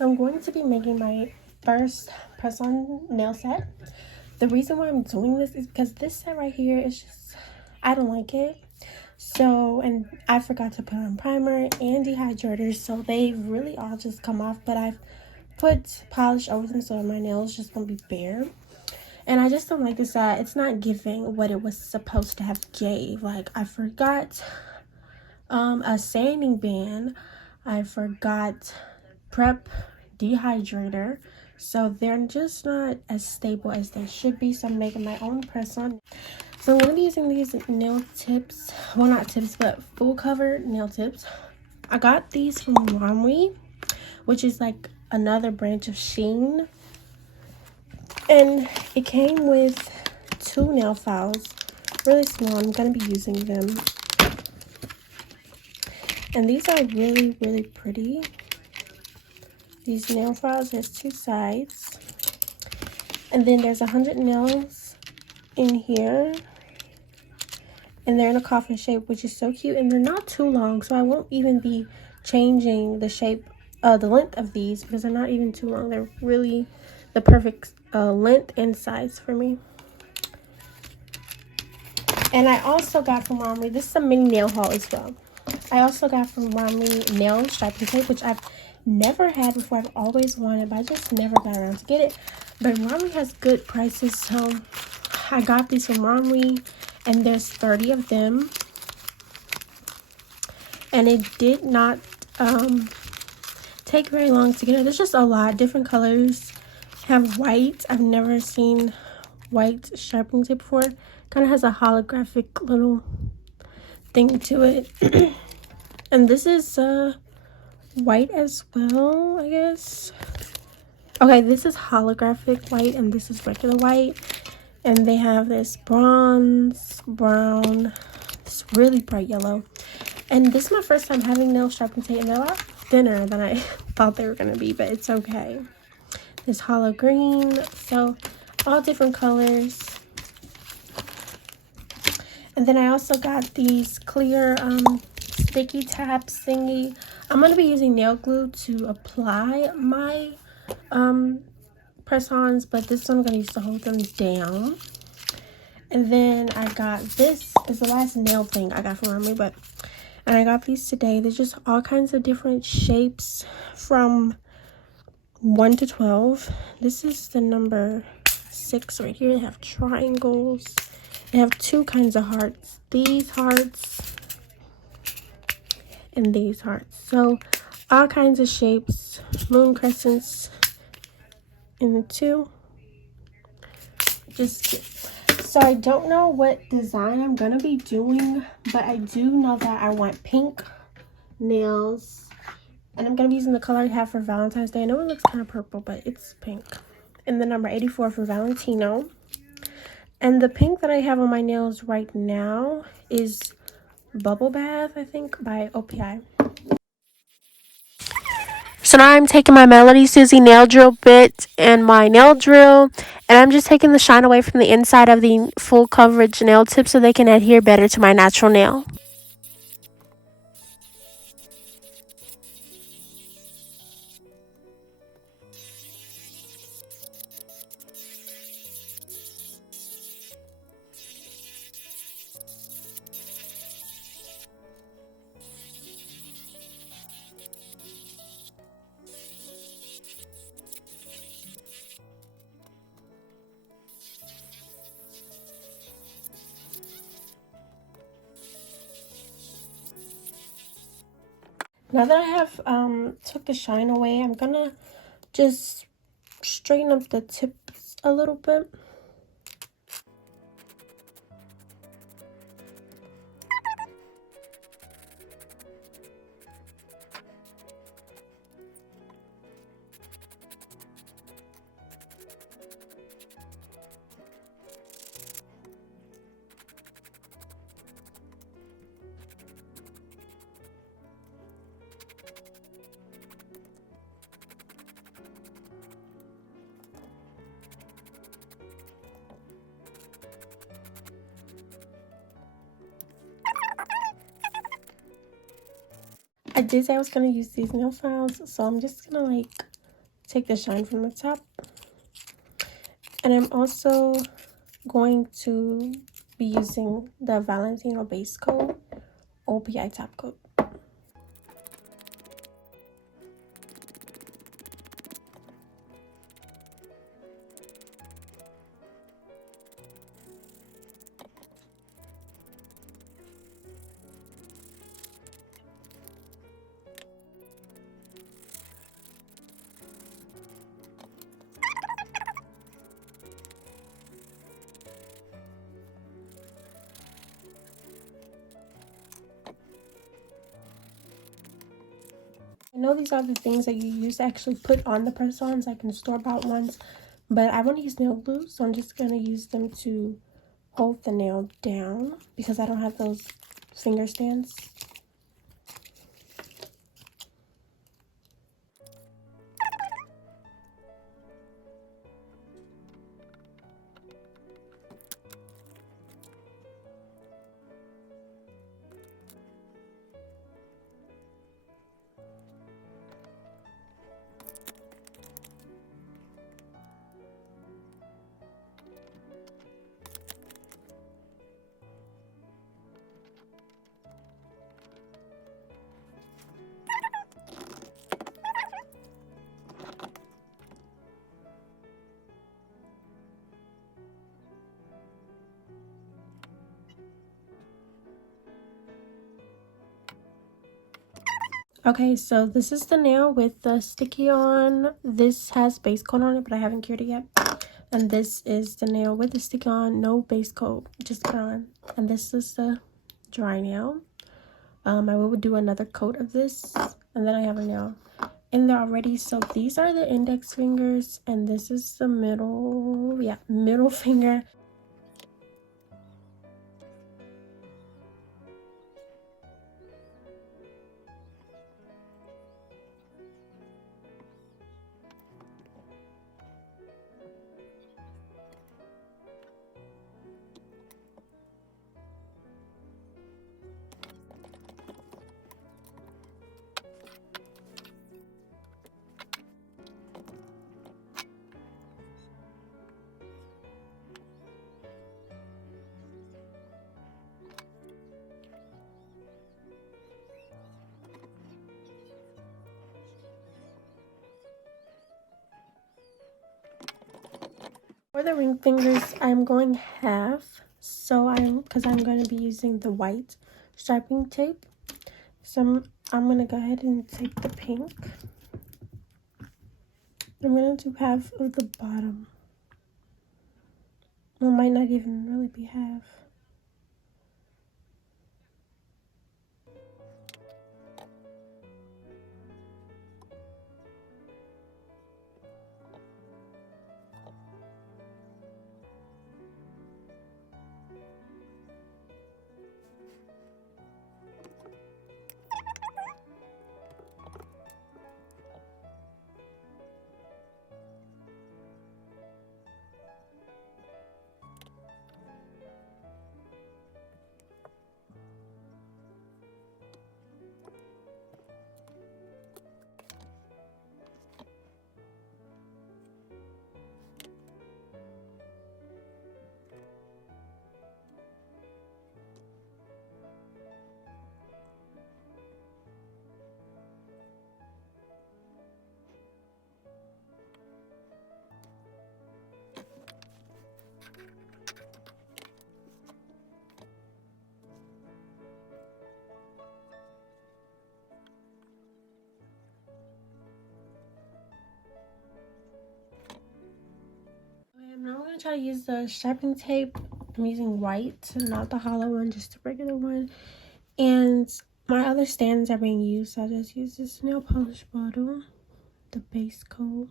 I'm going to be making my first press-on nail set. The reason why I'm doing this is because this set right here is just, I don't like it. So, and I forgot to put on primer and dehydrator, so they really all just come off, but I've put polish over them so my nails just gonna be bare. And I just don't like this that it's not giving what it was supposed to have gave. Like, I forgot a sanding band, I forgot prep dehydrator, so they're just not as stable as they should be. So I'm making my own press on. So I'm going to be using these nail tips, well, not tips, but full cover nail tips. I got these from Romwe, which is like another branch of Sheen, and it came with 2 nail files, really small. I'm going to be using them, and these are really pretty. These nail files has 2 sides, and then there's 100 nails in here, and they're in a coffin shape, which is so cute, and they're not too long, so I won't even be changing the shape, the length of these, because they're not even too long. They're really the perfect length and size for me. And I also got from Romwe, this is a mini nail haul as well. I also got from Romwe nail striping tape, which I've never had before. I've always wanted, but I just never got around to get it. But Romwe has good prices, so I got these from Romwe, and there's 30 of them. And it did not take very long to get it. There's just a lot, different colors. Have white. I've never seen white sharpening tape before. Kind of has a holographic little thing to it. And this is white as well, I guess. Okay, this is holographic white, and this is regular white. And they have this bronze, brown, this really bright yellow. And this is my first time having nail sharpening tape, and they're a lot thinner than I thought they were going to be, but it's okay. This hollow green, so all different colors. And then I also got these clear sticky tabs thingy. I'm going to be using nail glue to apply my press-ons, but this one I'm going to use to hold them down. And then I got, this is the last nail thing I got from Romwe, and I got these today. There's just all kinds of different shapes from 1 to 12. This is the number 6 right here. They have triangles. They have 2 kinds of hearts. These hearts and these hearts. So all kinds of shapes. Moon crescents in the 2. So I don't know what design I'm gonna be doing, but I do know that I want pink nails, and I'm gonna be using the color I have for Valentine's Day. I know it looks kind of purple, but it's pink. And the number 84 for Valentino. And the pink that I have on my nails right now is Bubble Bath, I think, by OPI. So now I'm taking my Melody Susie nail drill bit and my nail drill, and I'm just taking the shine away from the inside of the full coverage nail tip so they can adhere better to my natural nail. Now that I have took the shine away, I'm gonna just straighten up the tips a little bit. I did say I was gonna use these nail files, so I'm just gonna like take the shine from the top. And I'm also going to be using the Valentino base coat OPI top coat. I know these are the things that you use to actually put on the press-ons, like in the store-bought ones, but I want to use nail glue, so I'm just going to use them to hold the nail down because I don't have those finger stands. Okay, so this is the nail with the sticky on. This has base coat on it, but I haven't cured it yet. And this is the nail with the sticky on, no base coat, just put on. And this is the dry nail. I will do another coat of this, and then I have a nail in there already. So these are the index fingers, and this is the middle finger. For the ring fingers, I'm going half, because I'm going to be using the white striping tape. So I'm going to go ahead and take the pink. I'm going to do half of the bottom. Well, it might not even really be half. Now I'm going to try to use the striping tape. I'm using white, not the hollow one, just the regular one. And my other stands are being used, so I just use this nail polish bottle, the base coat.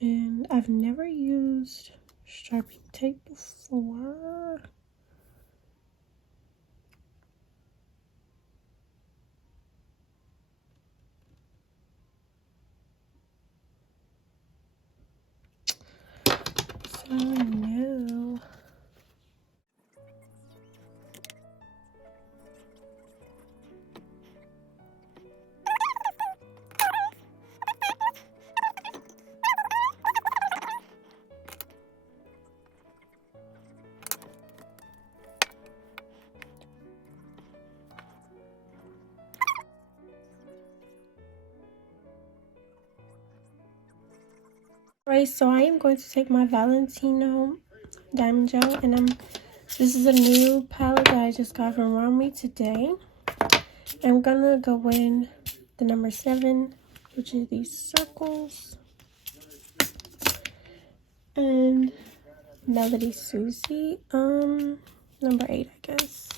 And I've never used striping tape before. So no. Alright, so I am going to take my Valentino Diamond Gel, and this is a new palette that I just got from Romney today. I'm gonna go in the number 7, which is these circles, and Melody Susie, number 8, I guess.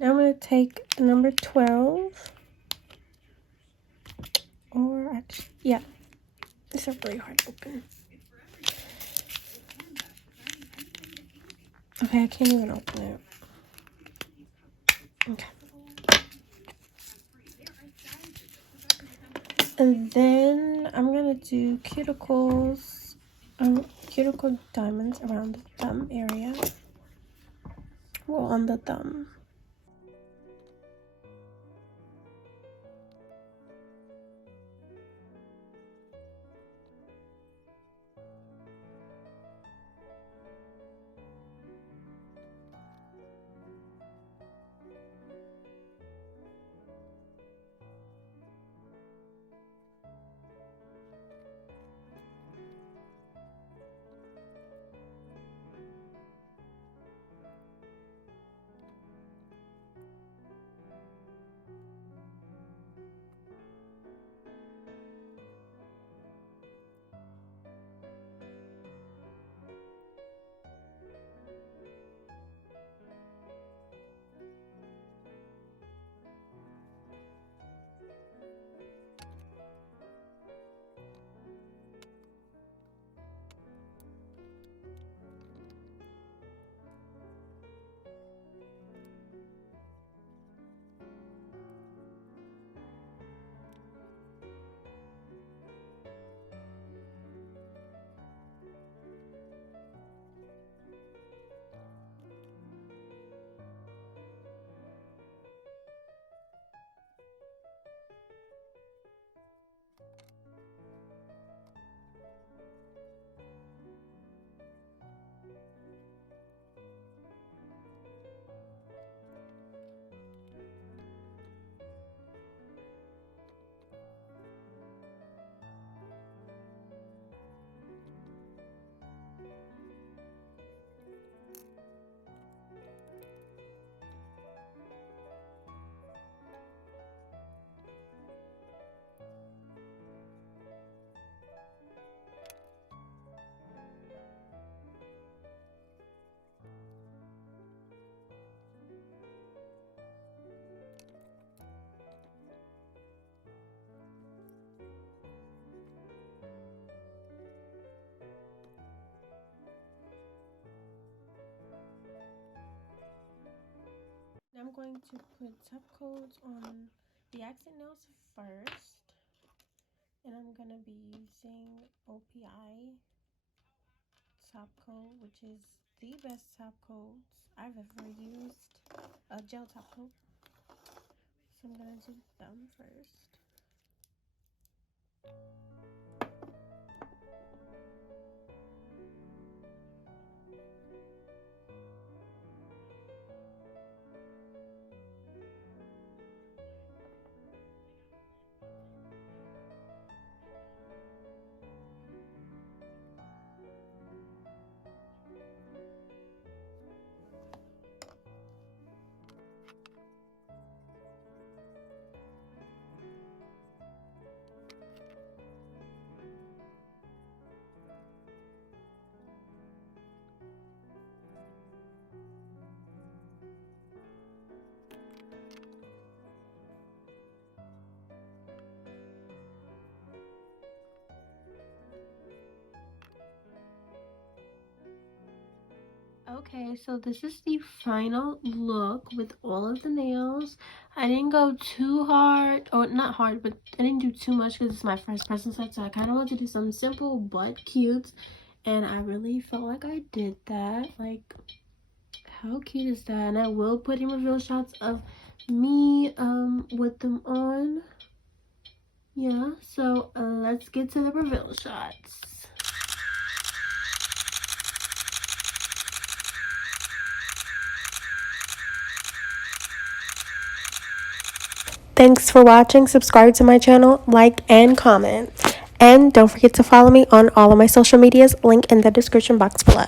Now I'm going to take the number 12, or actually, yeah, it's a really hard to open. Okay, I can't even open it. Okay. And then I'm going to do cuticles, cuticle diamonds around the thumb area. Well, on the thumb. I'm going to put top coats on the accent nails first. And I'm going to be using OPI top coat, which is the best top coats I've ever used. A gel top coat. So I'm going to do them first. Okay, so this is the final look with all of the nails. I didn't go too hard, or not hard, but I didn't do too much because it's my first present set, so I kind of wanted to do something simple but cute, and I really felt like I did that. Like, how cute is that? And I will put in reveal shots of me with them on. Yeah, so let's get to the reveal shots. Thanks for watching. Subscribe to my channel, like, and comment. And don't forget to follow me on all of my social medias, link in the description box below.